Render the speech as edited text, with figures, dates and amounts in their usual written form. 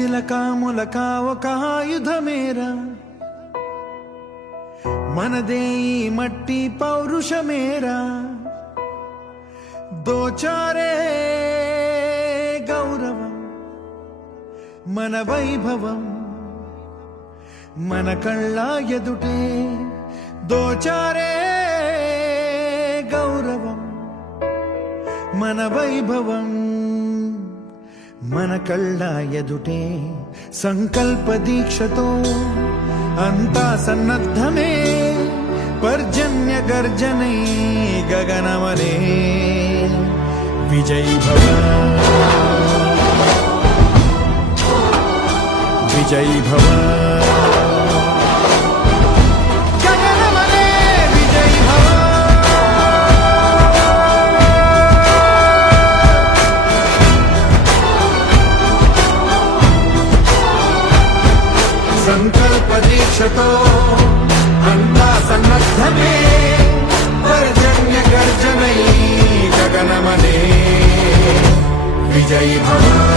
చిలక మొలక ఒక ఆయుధమేరా, మనదే ఈ మట్టి పౌరుషమేరా. దోచారే గౌరవం మన వైభవం, మన కళ్ళ ఎదుటే దోచారే గౌరవం మన వైభవం, మన కళ్ళ ఎదుటే. సంకల్ప దీక్షతో అంతా సన్నద్ధమే, పర్జన్య గర్జనై గగనమనే. విజయీ భవ విజయీ భవ గగనమనే, విజయీ భవ. సంకల్ప దీక్షతో అంతా సన్నద్ధమే, పర్జన్య గర్జనై గగనమనే. విజయీ భవ.